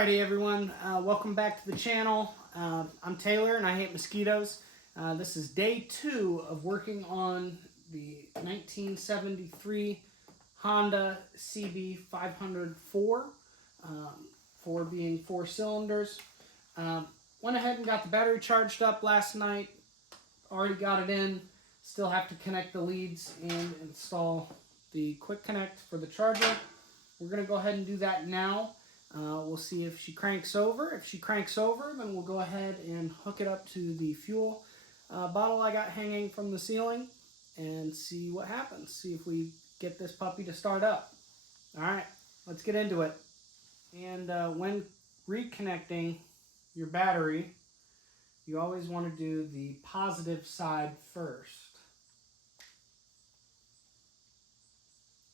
Alrighty everyone, welcome back to the channel. I'm Taylor and I hate mosquitoes. This is day 2 of working on the 1973 Honda CB504, 4 being 4 cylinders. Went ahead and got the battery charged up last night, already got it in, still have to connect the leads and install the quick connect for the charger. We're going to go ahead and do that now. We'll see if she cranks over. If she cranks over, then we'll go ahead and hook it up to the fuel bottle I got hanging from the ceiling and see what happens. See if we get this puppy to start up. Alright, let's get into it. And when reconnecting your battery, you always want to do the positive side first.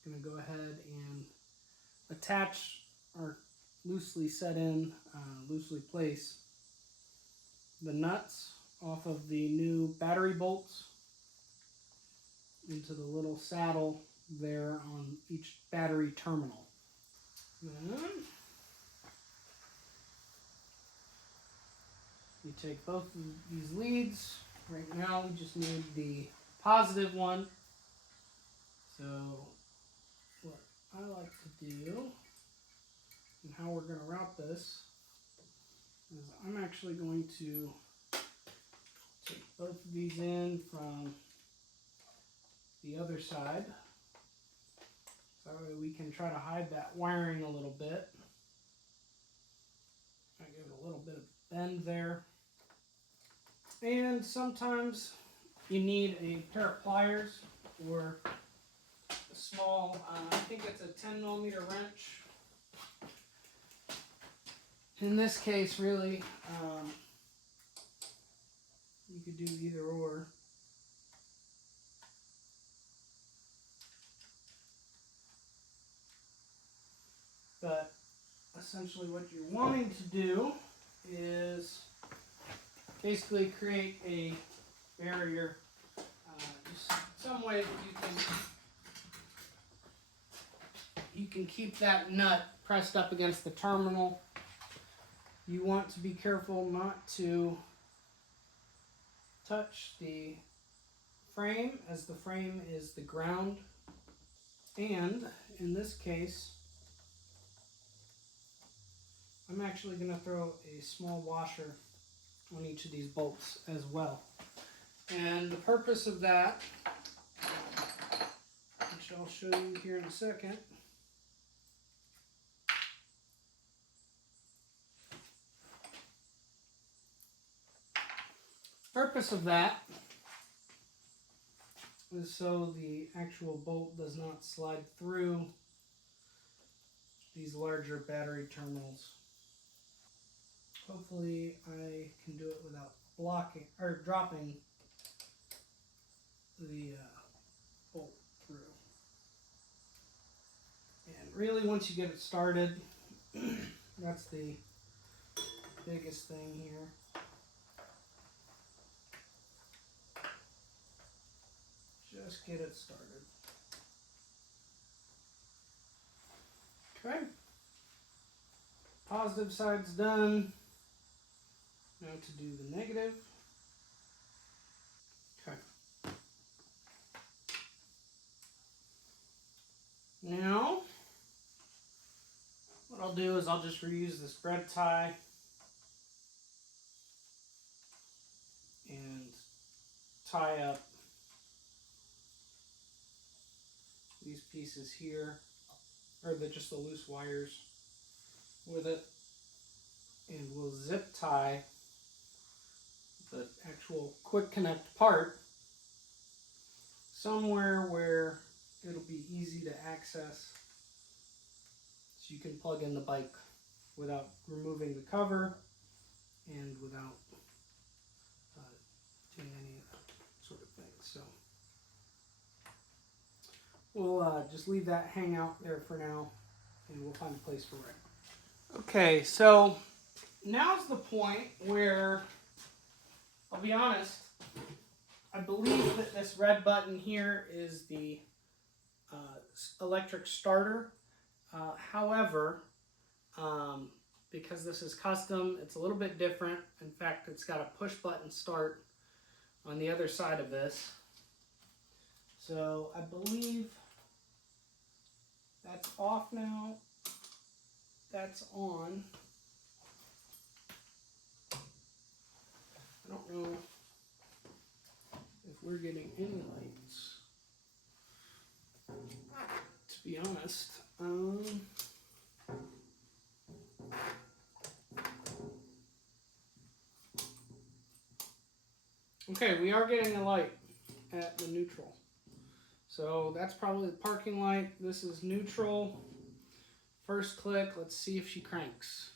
I'm going to go ahead and attach our loosely set in, loosely place the nuts off of the new battery bolts into the little saddle there on each battery terminal. Then you take both of these leads. Right now we just need the positive one. So what I like to do and how we're going to route this is I'm actually going to take both of these in from the other side. So that way we can try to hide that wiring a little bit. I give it a little bit of bend there. And sometimes you need a pair of pliers or a small, I think it's a 10mm wrench. In this case, really, you could do either or. But essentially what you're wanting to do is basically create a barrier, just some way that you can keep that nut pressed up against the terminal. You want to be careful not to touch the frame, as the frame is the ground. And in this case, I'm actually going to throw a small washer on each of these bolts as well. And the purpose of that, which I'll show you here in a second, is so the actual bolt does not slide through these larger battery terminals. Hopefully I can do it without blocking or dropping the bolt through. And really once you get it started, that's the biggest thing here. Just get it started. Okay. Positive side's done. Now to do the negative. Okay. Now, what I'll do is I'll just reuse this bread tie and tie up these pieces here, or just the loose wires with it, and we'll zip tie the actual quick connect part somewhere where it'll be easy to access, so you can plug in the bike without removing the cover and without doing any sort of thing. So we'll just leave that hang out there for now, and we'll find a place for it. Okay, so now's the point where, I'll be honest, I believe that this red button here is the electric starter. However, because this is custom, it's a little bit different. In fact, it's got a push button start on the other side of this. So I believe that's off now. That's on. I don't know if we're getting any lights, to be honest. Okay, we are getting a light at the neutral. So that's probably the parking light. This is neutral. First click, let's see if she cranks.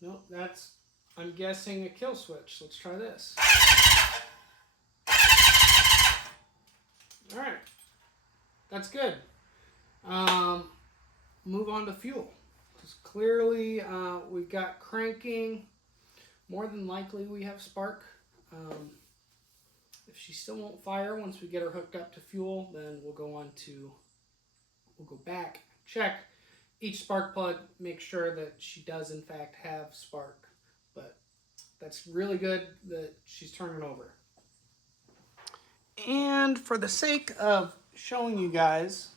Nope, that's, I'm guessing, a kill switch. Let's try this. All right, that's good. Move on to fuel. Because clearly we've got cranking. More than likely we have spark. If she still won't fire once we get her hooked up to fuel, then we'll go back, check each spark plug, make sure that she does in fact have spark. But that's really good that she's turning over. And for the sake of showing you guys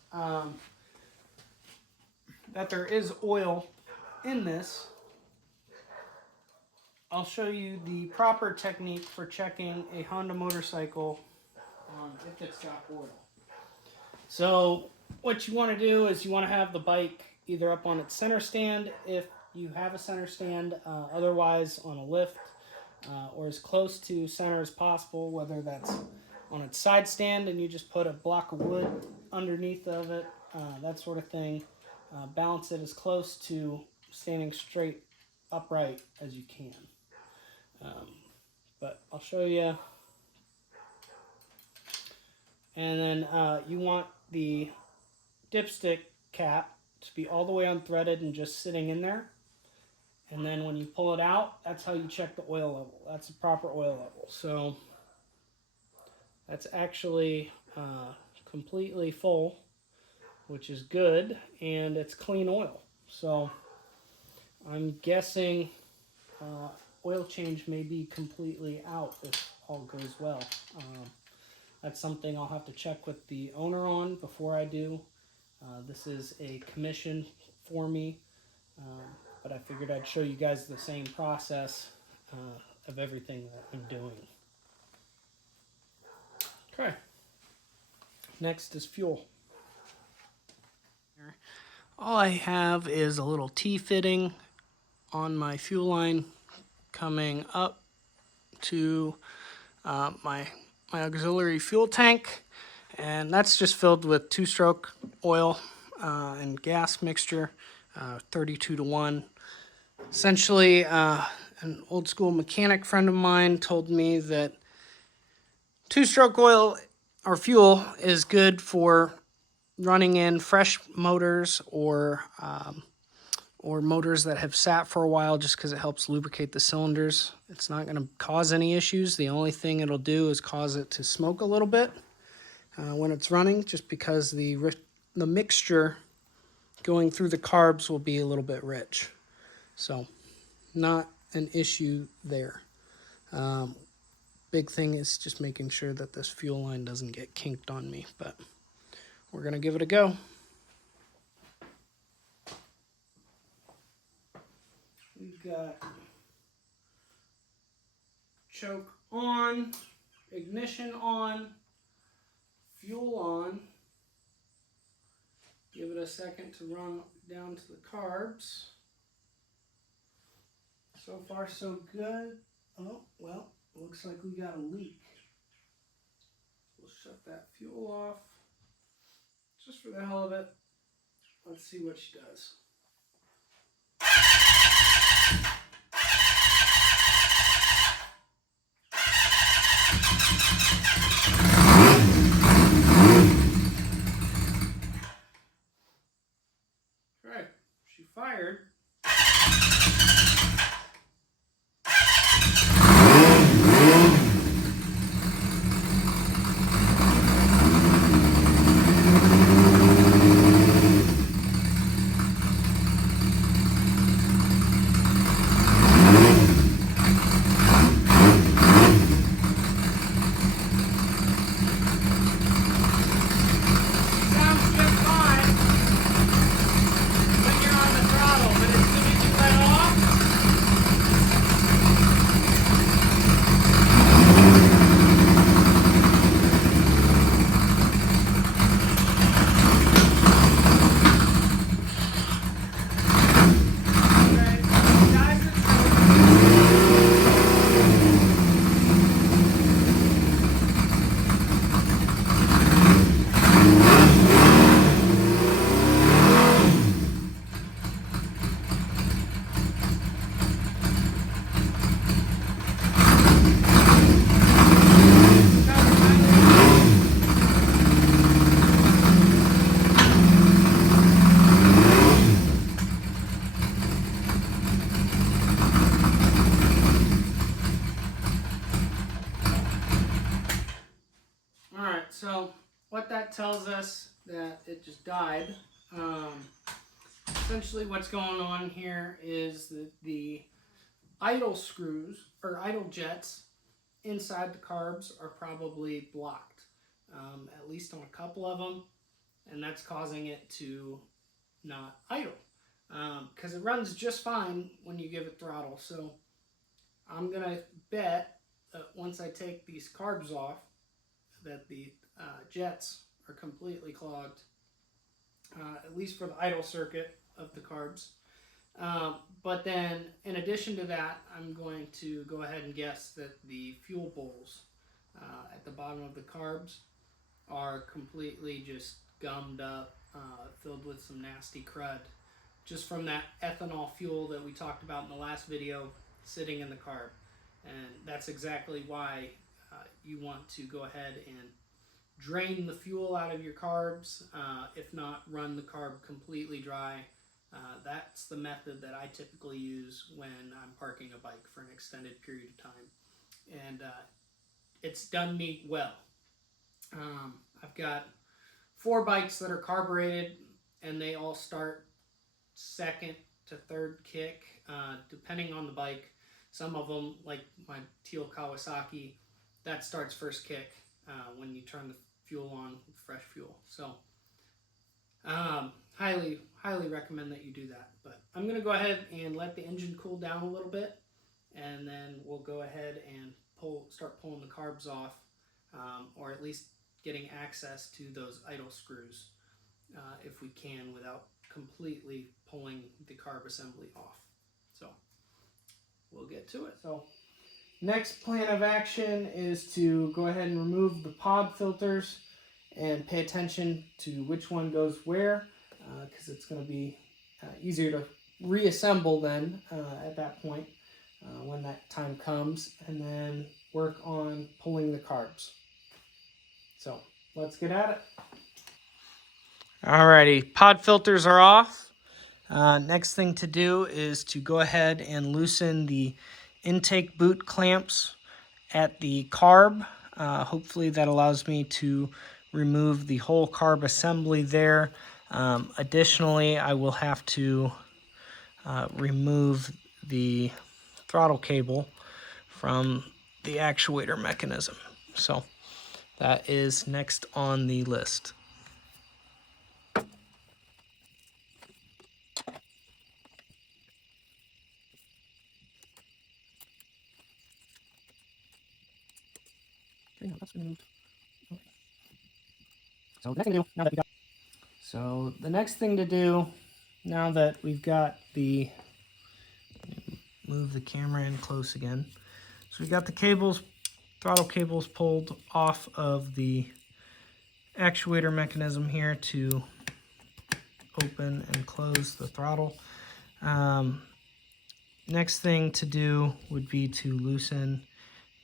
that there is oil in this, I'll show you the proper technique for checking a Honda motorcycle if it's got oil. So what you want to do is you want to have the bike either up on its center stand if you have a center stand, otherwise on a lift, or as close to center as possible, whether that's on its side stand and you just put a block of wood underneath of it, that sort of thing. Balance it as close to standing straight upright as you can. But I'll show you. And then you want the dipstick cap to be all the way unthreaded and just sitting in there. And then when you pull it out, that's how you check the oil level. That's the proper oil level. So that's actually completely full, which is good, and it's clean oil. So I'm guessing oil change may be completely out if all goes well. That's something I'll have to check with the owner on before I do. This is a commission for me, but I figured I'd show you guys the same process of everything that I'm doing. Okay, next is fuel. All I have is a little T-fitting on my fuel line coming up to my auxiliary fuel tank, and that's just filled with two-stroke oil and gas mixture, 32-to-1. Essentially, an old school mechanic friend of mine told me that two-stroke oil or fuel is good for running in fresh motors or motors that have sat for a while, just because it helps lubricate the cylinders. It's not going to cause any issues. The only thing it'll do is cause it to smoke a little bit when it's running, just because the mixture going through the carbs will be a little bit rich. So not an issue there. Big thing is just making sure that this fuel line doesn't get kinked on me, but we're going to give it a go. We've got choke on, ignition on, fuel on. Give it a second to run down to the carbs. So far so good. Oh, well, looks like we got a leak. We'll shut that fuel off. Just for the hell of it. Let's see what she does. Right, she fired. tells us that it just died. Essentially what's going on here is that the idle screws, or idle jets, inside the carbs are probably blocked, at least on a couple of them, and that's causing it to not idle, because it runs just fine when you give it throttle. So I'm going to bet that once I take these carbs off, that the jets are completely clogged, at least for the idle circuit of the carbs. But then, in addition to that, I'm going to go ahead and guess that the fuel bowls at the bottom of the carbs are completely just gummed up, filled with some nasty crud, just from that ethanol fuel that we talked about in the last video sitting in the carb. And that's exactly why you want to go ahead and drain the fuel out of your carbs, if not run the carb completely dry. That's the method that I typically use when I'm parking a bike for an extended period of time. And it's done me well. I've got 4 bikes that are carbureted, and they all start second to third kick, depending on the bike. Some of them, like my teal Kawasaki, that starts first kick when you turn the fuel on with fresh fuel. So highly recommend that you do that. But I'm going to go ahead and let the engine cool down a little bit, and then we'll go ahead and start pulling the carbs off, or at least getting access to those idle screws if we can, without completely pulling the carb assembly off. So we'll get to it. So next plan of action is to go ahead and remove the pod filters and pay attention to which one goes where, because it's going to be easier to reassemble then at that point when that time comes, and then work on pulling the carbs. So let's get at it. Alrighty, pod filters are off. Next thing to do is to go ahead and loosen the intake boot clamps at the carb. Hopefully that allows me to remove the whole carb assembly there. Additionally, I will have to remove the throttle cable from the actuator mechanism. So that is next on the list. Okay, that's removed. Okay. So the next thing to do, now that we've got the, move the camera in close again. So we've got the cables, throttle cables pulled off of the actuator mechanism here to open and close the throttle. Next thing to do would be to loosen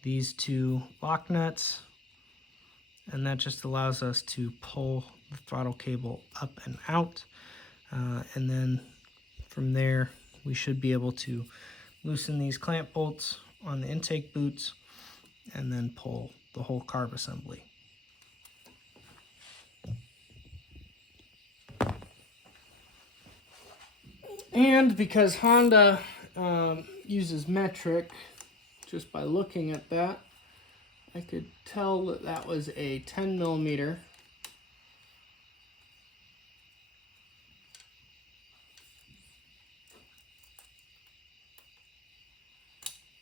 these 2 lock nuts, and that just allows us to pull the throttle cable up and out, and then from there we should be able to loosen these clamp bolts on the intake boots and then pull the whole carb assembly. And because Honda uses metric, just by looking at that, I could tell that that was a 10 millimeter.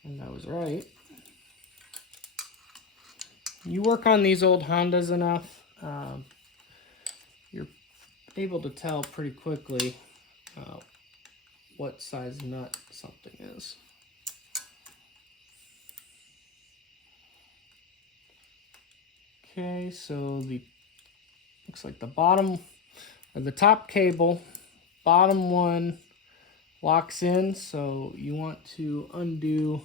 And I was right. You work on these old Hondas enough, you're able to tell pretty quickly what size nut something is. Okay, so looks like the bottom, or the top cable, bottom one locks in, so you want to undo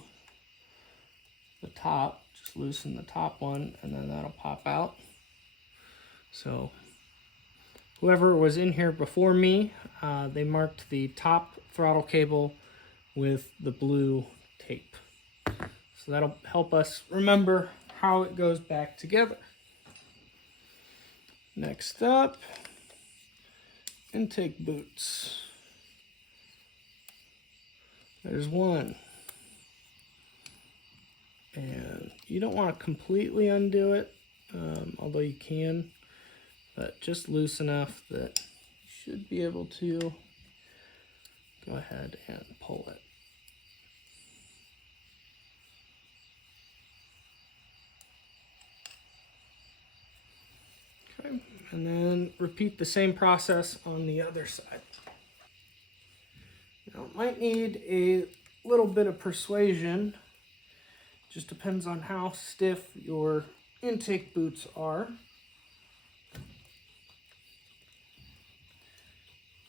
the top, just loosen the top one, and then that'll pop out. So whoever was in here before me, they marked the top throttle cable with the blue tape. So that'll help us remember how it goes back together. Next up, intake boots. There's one. And you don't want to completely undo it, although you can, but just loose enough that you should be able to go ahead and pull it. Okay, and then repeat the same process on the other side. Now, it might need a little bit of persuasion. Just depends on how stiff your intake boots are.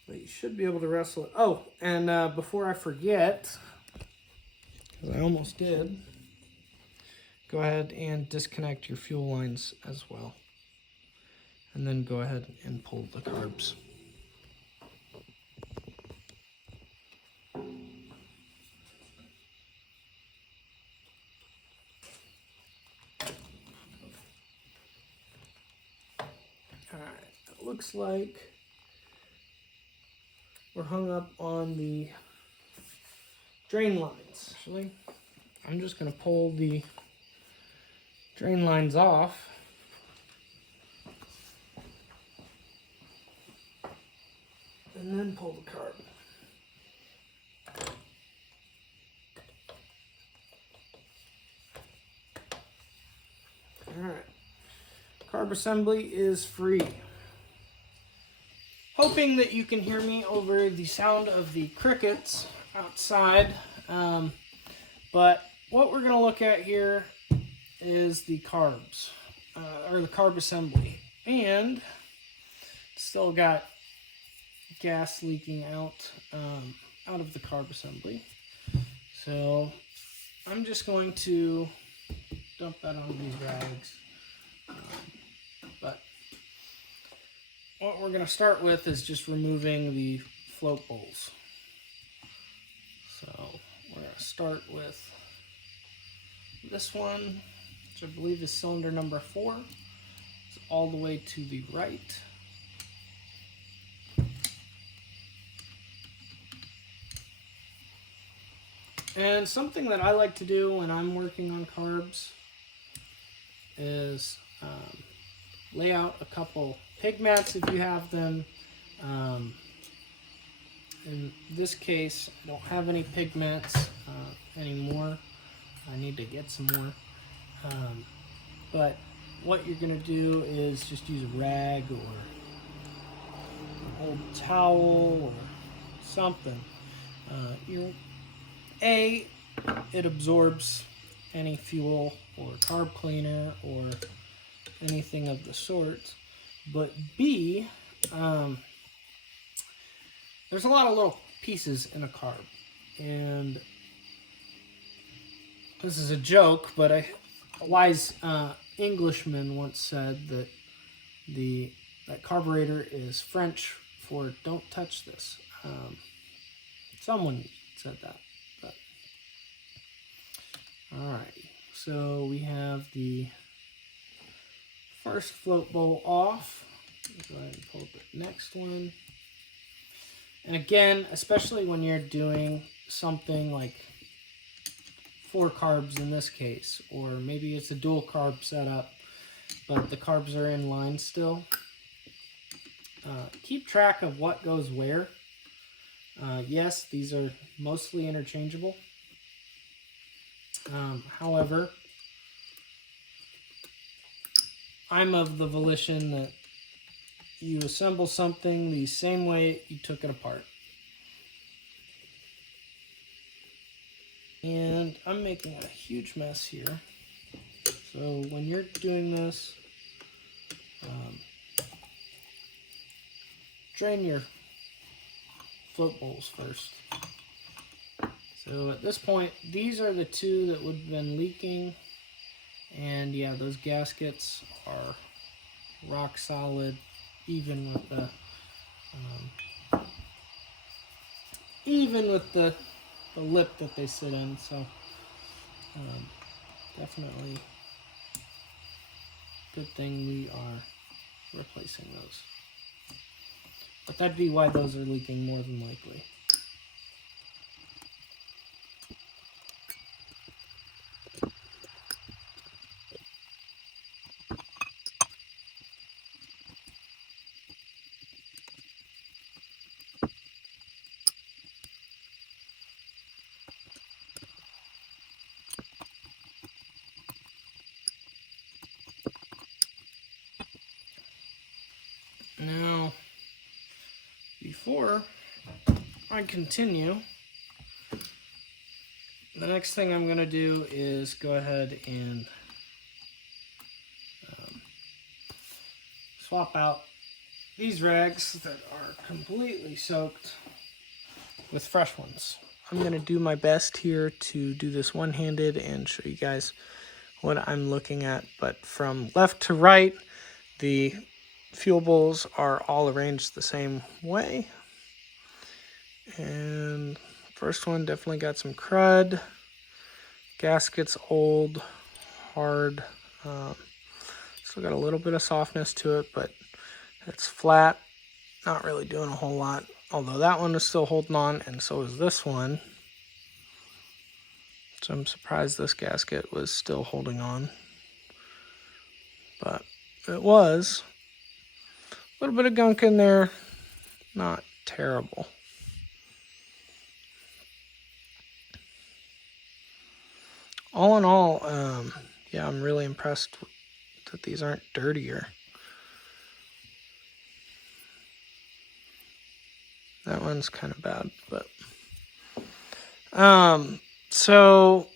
But you should be able to wrestle it. Oh, and before I forget, because I almost did, go ahead and disconnect your fuel lines as well. And then go ahead and pull the carbs. Alright, it looks like we're hung up on the drain lines. Actually, I'm just going to pull the drain lines off. And then pull the carb. Alright, carb assembly is free. Hoping that you can hear me over the sound of the crickets outside. But what we're going to look at here is the carbs, or the carb assembly. And still got gas leaking out of the carb assembly. So I'm just going to dump that on these rags. But what we're going to start with is just removing the float bowls. So we're going to start with this one, which I believe is cylinder number 4. It's all the way to the right. And something that I like to do when I'm working on carbs is lay out a couple pig mats if you have them. In this case, I don't have any pig mats anymore. I need to get some more. But what you're going to do is just use a rag or an old towel or something. It absorbs any fuel or carb cleaner or anything of the sort. But B, there's a lot of little pieces in a carb. And this is a joke, but a wise Englishman once said that that carburetor is French for "don't touch this." Someone said that. But alrighty, so we have the first float bowl off. Go ahead and pull up the next one. And again, especially when you're doing something like 4 carbs in this case, or maybe it's a dual carb setup, but the carbs are in line still. Keep track of what goes where. Yes, these are mostly interchangeable. However, I'm of the volition that you assemble something the same way you took it apart. And I'm making a huge mess here. So when you're doing this, drain your float bowls first. So at this point, these are the 2 that would have been leaking. And yeah, those gaskets are rock solid, even with the lip that they sit in. So definitely good thing we are replacing those. But that'd be why those are leaking more than likely. Now, before I continue, the next thing I'm going to do is go ahead and swap out these rags that are completely soaked with fresh ones. I'm going to do my best here to do this one-handed and show you guys what I'm looking at, but from left to right, the fuel bowls are all arranged the same way. And first one definitely got some crud. Gasket's old, hard. Still got a little bit of softness to it, but it's flat. Not really doing a whole lot. Although that one is still holding on, and so is this one. So I'm surprised this gasket was still holding on. But it was. A little bit of gunk in there. Not terrible. All in all, yeah, I'm really impressed that these aren't dirtier. That one's kind of bad, but so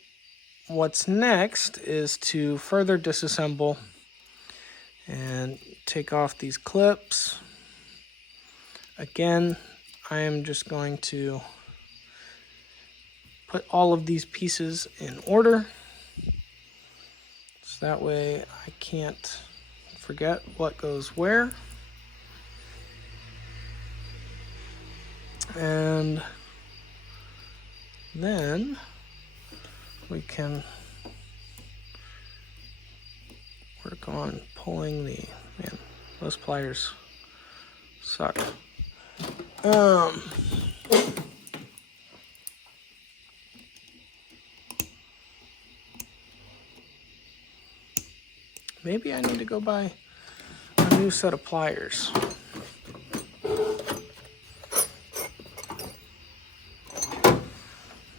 what's next is to further disassemble and take off these clips. Again, I am just going to put all of these pieces in order, so that way I can't forget what goes where. And then we can work on pulling the, man, those pliers suck. Maybe I need to go buy a new set of pliers.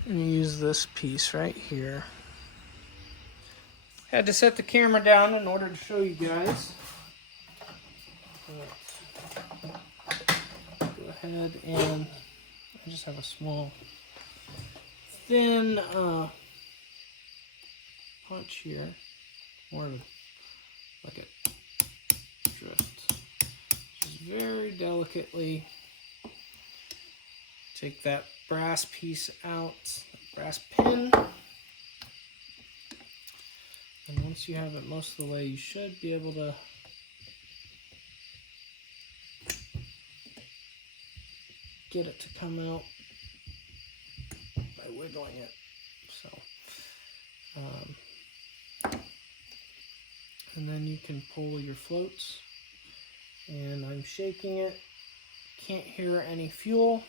And use this piece right here. Had to set the camera down in order to show you guys. Go ahead and I just have a small, thin punch here. More of like a drift. Just very delicately take that brass piece out, brass pin. And once you have it most of the way, you should be able to get it to come out by wiggling it. So, and then you can pull your floats. And I'm shaking it. Can't hear any fuel,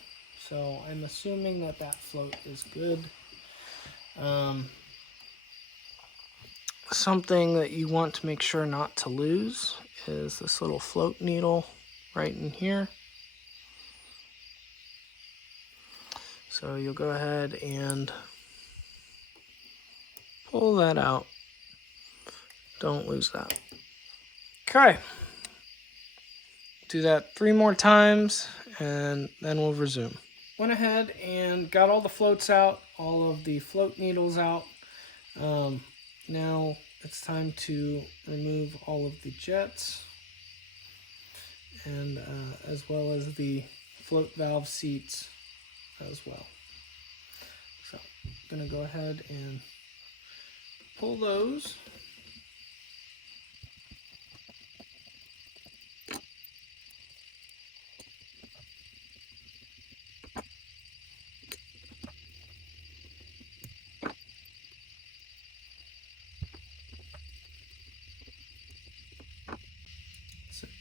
so I'm assuming that that float is good. Something that you want to make sure not to lose is this little float needle right in here. So you'll go ahead and pull that out. Don't lose that. Okay. Do that 3 more times and then we'll resume. Went ahead and got all the floats out, all of the float needles out. Now it's time to remove all of the jets and as well as the float valve seats as well. So I'm going to go ahead and pull those.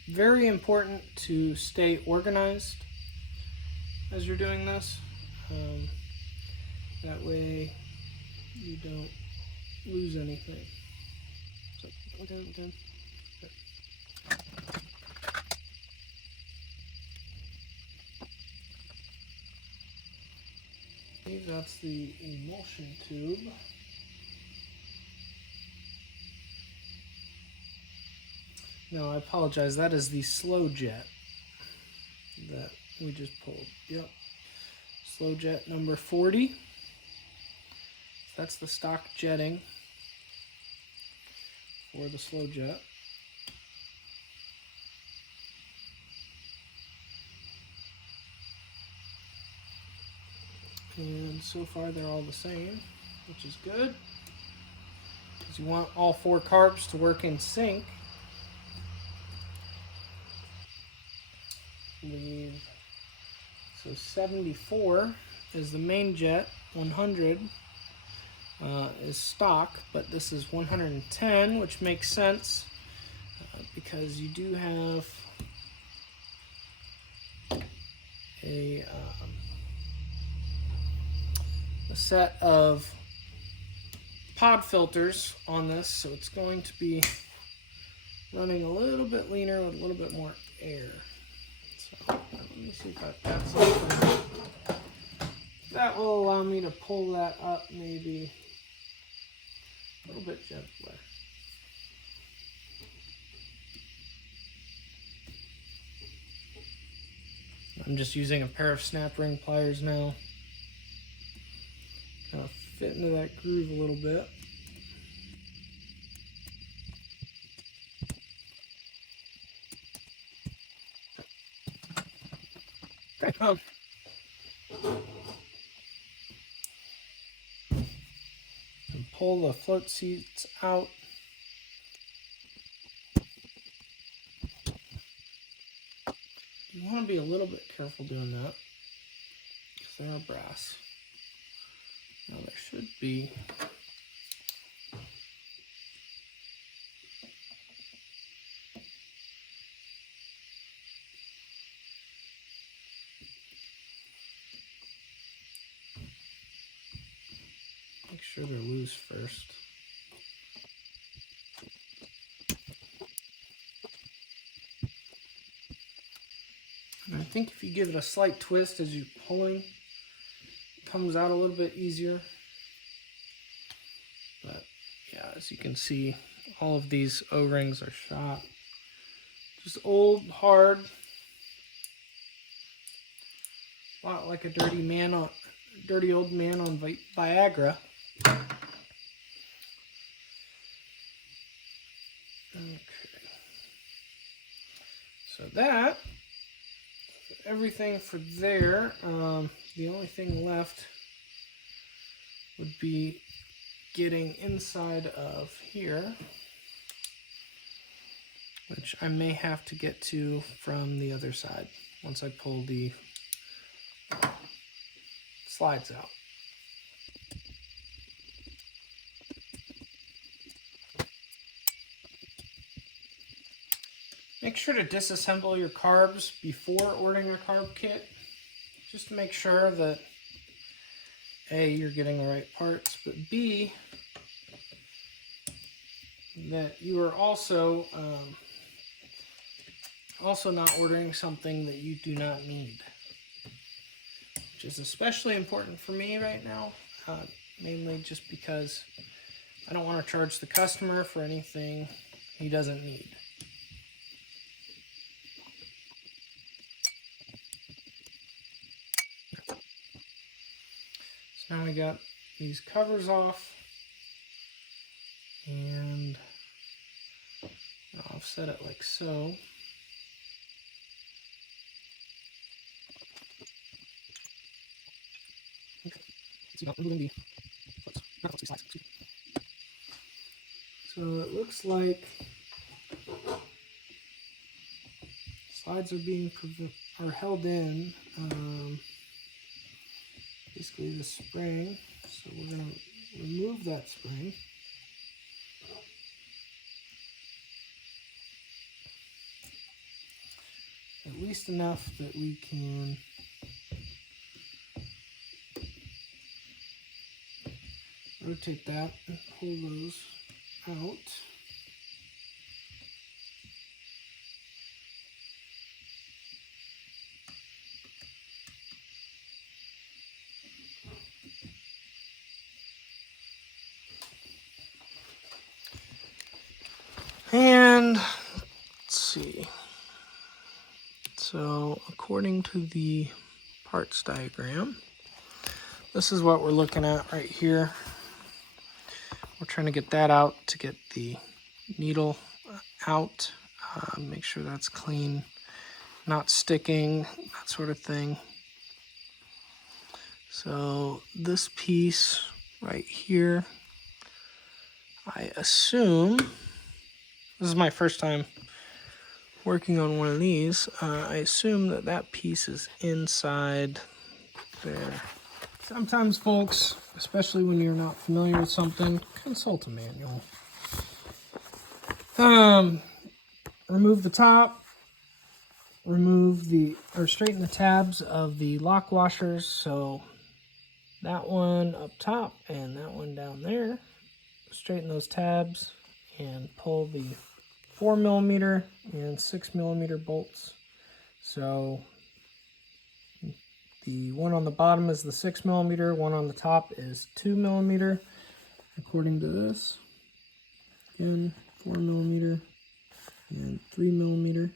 Very important to stay organized as you're doing this. That way you don't lose anything. So, okay. That's the emulsion tube. No, I apologize. That is the slow jet that we just pulled. Yep. Slow jet number 40. That's the stock jetting for the slow jet. And so far they're all the same, which is good. Because you want all 4 carbs to work in sync. So 74 is the main jet, 100 is stock, but this is 110, which makes sense because you do have a set of pod filters on this, so it's going to be running a little bit leaner with a little bit more air. So let me see if I've got something that will allow me to pull that up maybe a little bit gentler. I'm just using a pair of snap ring pliers now. Kind of fit into that groove a little bit. Okay. And pull the float seats out. You want to be a little bit careful doing that because they are brass. Now there should be make sure they're loose first. And I think if you give it a slight twist as you're pulling, it comes out a little bit easier. But yeah, as you can see, all of these O-rings are shot. Just old, hard. A lot like a dirty old man on Viagra. Okay. So that, everything for there. The only thing left would be getting inside of here, which I may have to get to from the other side once I pull the slides out. Make sure to disassemble your carbs before ordering a carb kit, just to make sure that A, you're getting the right parts, but B, that you are also not ordering something that you do not need, which is especially important for me right now, mainly just because I don't want to charge the customer for anything he doesn't need. So now we got these covers off, and I'll offset it like so. Okay. So removing the slides. So it looks like slides are held in. Basically the spring. So we're going to remove that spring. at least enough that we can rotate that and pull those out. And let's see. So according to the parts diagram, this is what we're looking at right here. We're trying to get that out to get the needle out. Make sure that's clean, not sticking, that sort of thing. So this piece right here, I assume, this is my first time working on one of these, I assume that that piece is inside there. Sometimes, folks, especially when you're not familiar with something, consult a manual. Remove the top, straighten the tabs of the lock washers. So that one up top and that one down there. Straighten those tabs and pull the 4mm and 6mm bolts. So the one on the bottom is the 6mm, one on the top is 2mm. According to this, again, 4mm and 3mm.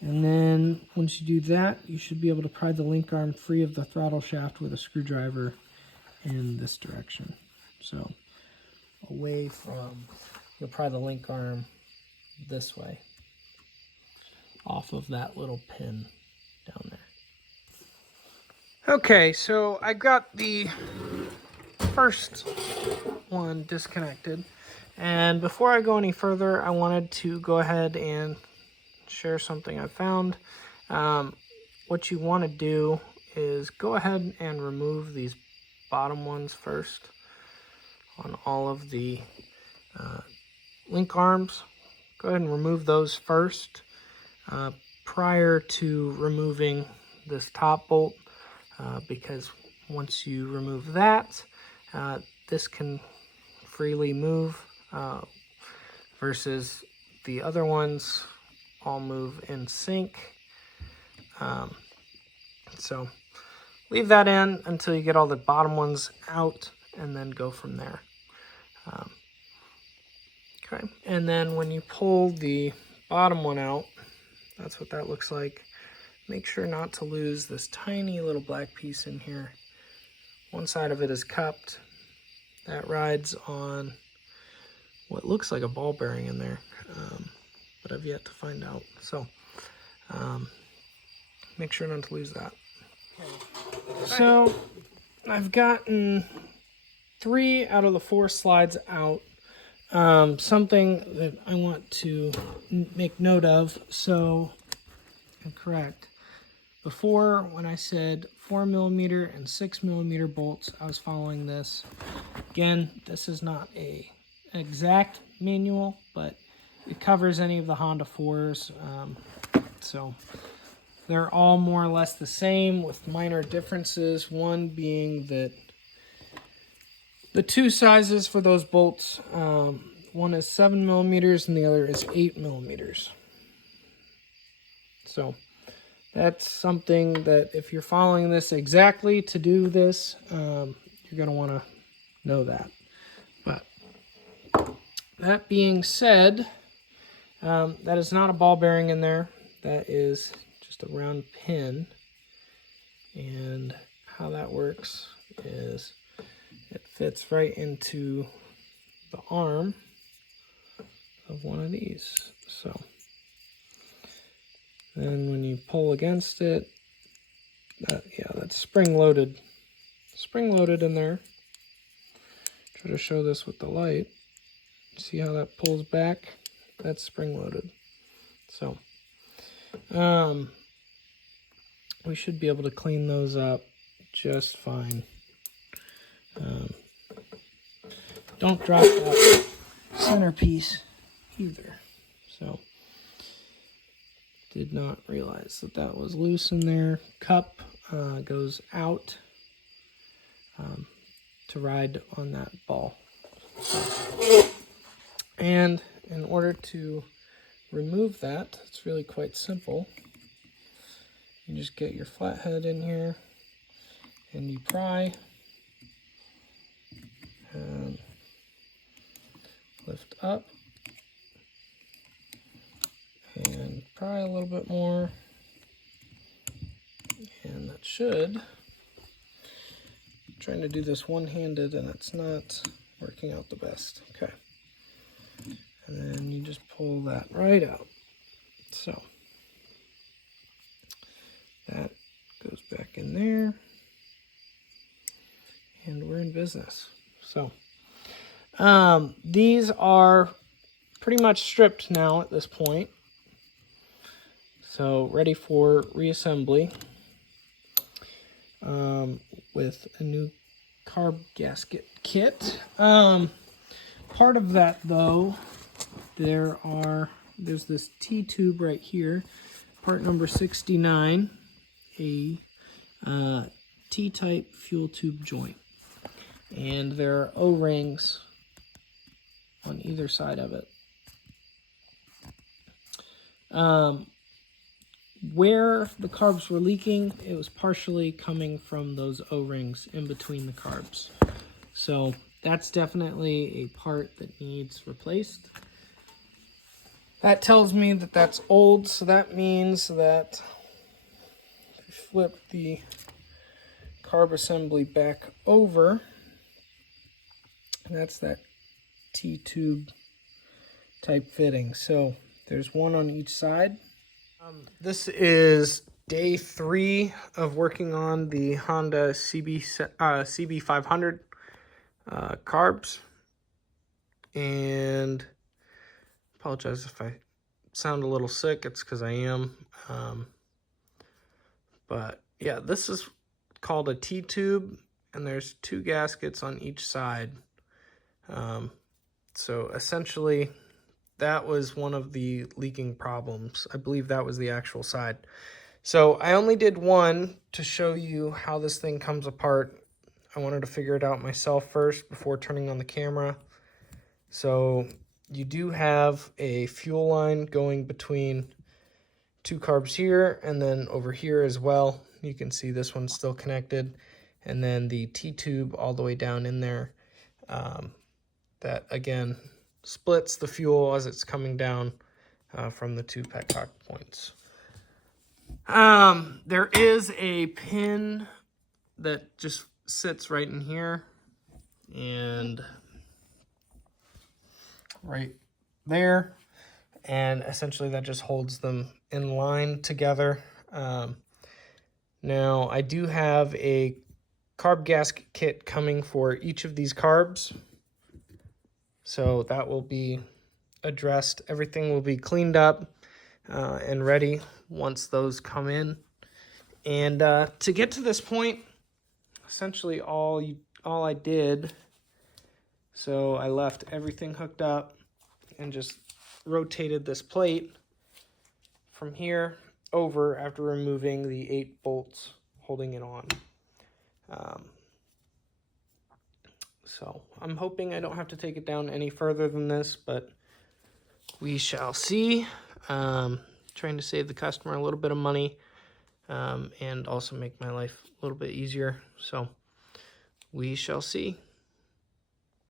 And then once you do that, you should be able to pry the link arm free of the throttle shaft with a screwdriver in this direction. So away from, you'll pry the link arm this way off of that little pin down there. Okay, so I got the first one disconnected, and before I go any further, I wanted to go ahead and share something I found. What you want to do is go ahead and remove these bottom ones first on all of the link arms. Go ahead and remove those first prior to removing this top bolt, because once you remove that, this can freely move versus the other ones all move in sync. So leave that in until you get all the bottom ones out, and then go from there. Okay, and then when you pull the bottom one out, that's what that looks like. Make sure not to lose this tiny little black piece in here. One side of it is cupped. That rides on what looks like a ball bearing in there, but I've yet to find out. So make sure not to lose that. Okay. So I've gotten 3 out of the 4 slides out. Something that I want to make note of, so I'm correct. Before, when I said 4mm and 6mm bolts, I was following this. Again, this is not an exact manual, but it covers any of the Honda 4s. So they're all more or less the same with minor differences. One being that the 2 sizes for those bolts, one is 7mm and the other is 8mm. So that's something that if you're following this exactly to do this, you're going to want to know that. But that being said, that is not a ball bearing in there. That is just a round pin. And how that works is it fits right into the arm of one of these. So then when you pull against it, that's spring loaded in there. Try to show this with the light. See how that pulls back? That's spring loaded. So we should be able to clean those up just fine. Don't drop that centerpiece either. So Did not realize that that was loose in there. Cup goes out to ride on that ball. And in order to remove that, it's really quite simple. You just get your flathead in here and you pry and lift up and pry a little bit more, and that should. I'm trying to do this one-handed and it's not working out the best. Okay, and then you just pull that right out. So that goes back in there, and we're in business. So these are pretty much stripped now at this point, so ready for reassembly with a new carb gasket kit. Part of that though, there's this T-tube right here, part number 69, a T-type fuel tube joint, and there are O-rings on either side of it. Where the carbs were leaking, it was partially coming from those O-rings in between the carbs. So that's definitely a part that needs replaced. That tells me that that's old, so that means that if you flip the carb assembly back over, that's that T-tube type fitting. So there's one on each side. This is day 3 of working on the Honda CB500 carbs, and apologize if I sound a little sick. It's because I am. But yeah, this is called a T-tube, and there's 2 gaskets on each side. So essentially, that was one of the leaking problems. I believe that was the actual side. So I only did one to show you how this thing comes apart. I wanted to figure it out myself first before turning on the camera. So you do have a fuel line going between 2 carbs here and then over here as well. You can see this one's still connected. And then the T-tube all the way down in there. That again splits the fuel as it's coming down from the 2 petcock points. There is a pin that just sits right in here and right there, and essentially that just holds them in line together. Now I do have a carb gasket kit coming for each of these carbs, so that will be addressed. Everything will be cleaned up and ready once those come in. And to get to this point, essentially all I did, so I left everything hooked up and just rotated this plate from here over after removing the 8 bolts holding it on. So I'm hoping I don't have to take it down any further than this, but we shall see. Trying to save the customer a little bit of money and also make my life a little bit easier. So we shall see.